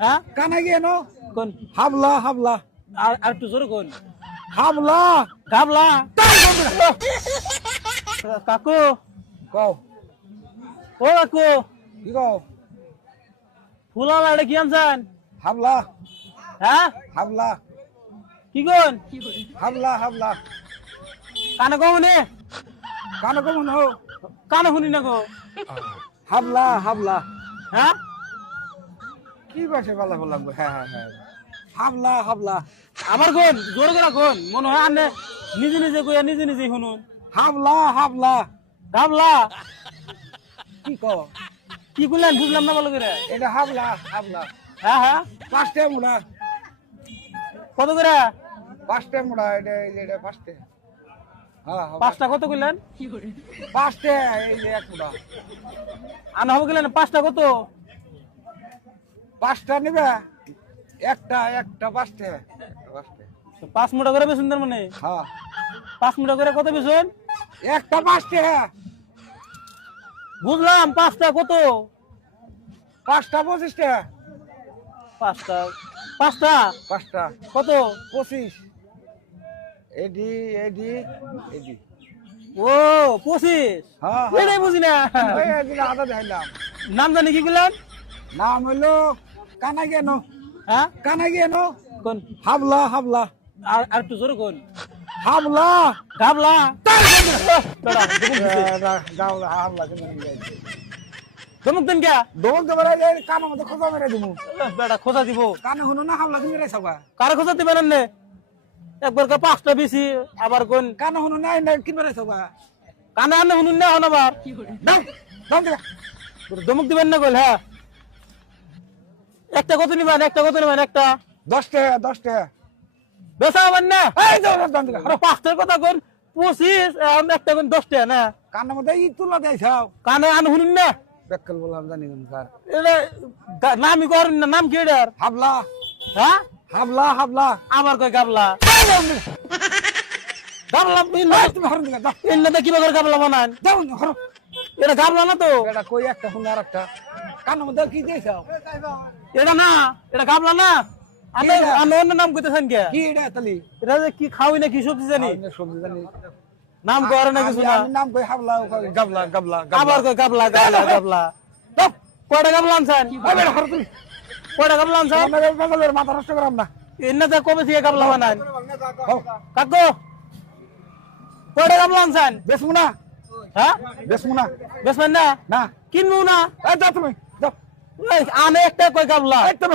হ্যাঁ কানা গেন কোন হাবলা হাবলা আর একটু জোরে কোন হাবলা গাবলা কাকু কও ও কাকু কি কও ফুলা লাড়ে কি আনছেন হাবলা হ্যাঁ হাবলা কি কোন হাবলা হাবলা কানে কো মনে কানা কমন হো কানে শুনি না গো হাবলা হাবলা হ্যাঁ কি বাসে বলা বললাম হ্যাঁ হ্যাঁ হ্যাঁ হাবলা হাবলা আবার কোন জোরে করে কোন মনে হয় আনে নিজে নিজে কইয়া নিজে নিজে শুনুন হাবলা হাবলা গাবলা কি কও কি কইলেন বুঝলাম না ভালো করে এটা হাবলা হাবলা হ্যাঁ হ্যাঁ পাঁচটা মুড়া কত করে পাঁচটা মুড়া এটা পাঁচটা হ্যাঁ হ্যাঁ পাঁচটা কত কইলেন পাঁচটা এই যে এক মুড়া আনা হবে গেলেন পাঁচটা কত পাঁচটা নিবে একটা একটা পাঁচটা পাঁচটা 5 মুঠা করে বেচুন তার মানে হ্যাঁ 5 মুঠা করে কত বেচুন একটা পাঁচটা বুঝলাম পাঁচটা কত পাঁচটা 25 টাকা পাঁচটা পাঁচটা পাঁচটা কত 25 এডি এডি এডি ও 25 হ্যাঁ এটাই বুঝি না ওই এদিন আদা দেখাইলাম নাম জানি কি বললেন নাম হইলো কানা গেন হ্যাঁ কানা গেন কোন হাবলা হাবলা আর একটু জোরে কোন হাবলা গাবলা গাওলা হাবলা কেমন যাইছে দমক দেন কে দোল দেবরা যাই কানা মধ্যে খোঁজা মেরে দিমু বেটা খোঁজা দিব কানে হুনো না হাবলা তুমি রে সবা কারে খোঁজা দিবেন না একবার কা পাঁচটা বেশি আবার কোন কানে হুনো নাই না কিনবে রে সবা কানে আনে শুনুন না হন আবার দাও দাও দে দমক দিবেন না কইল হ্যাঁ একটা কত নিবেন একটা কত নিবেন একটা 10 টাকা 10 টাকা বেচা হবেন না এই দাও দাও দাও আরে পাঁচটার কথা কোন 25 আর একটা কোন 10 টাকা না কানে মধ্যে ই তুলা দেখাও কানে আনে শুনুন না বেকল বললাম জানি না স্যার এটা নামই করেন না নাম কি এটার হাবলা হ্যাঁ হাবলা হাবলা আবার কই গাবলা গাবলা তুমি হরন দিলা দাও ইন্না কি করে গাবলা বানান দাও হর এটা গাবলা না তো এটা কই একটা হুনো আর একটা কানে মধ্যে কি দেখাও এটা না এটা গাবলা না আমি এটা? আমি অন্য নাম কইতেছেন কে কি এটা তালি এটা যে কি খাওয়াই না কি সবজি জানি আমি সবজি জানি নাম করে না কিছু না আমি নাম কই হাবলা ও কই গাবলা গাবলা আবার কই গাবলা গাবলা গাবলা দাও কয়টা গাবলা আনছেন আরে হর তুমি কয়টা গাবলা আনছেন আমাদের বাঙালির মাথা নষ্ট করাম না ইন্না তো কবে থেকে গাবলা বানান হও কাকু কয়টা গাবলা আনছেন বেসমু না হ্যাঁ বেসমু না বেসবেন না না কিনবো না এই যাও তুমি যাও আনে একটা কই গাবলা এই তুমি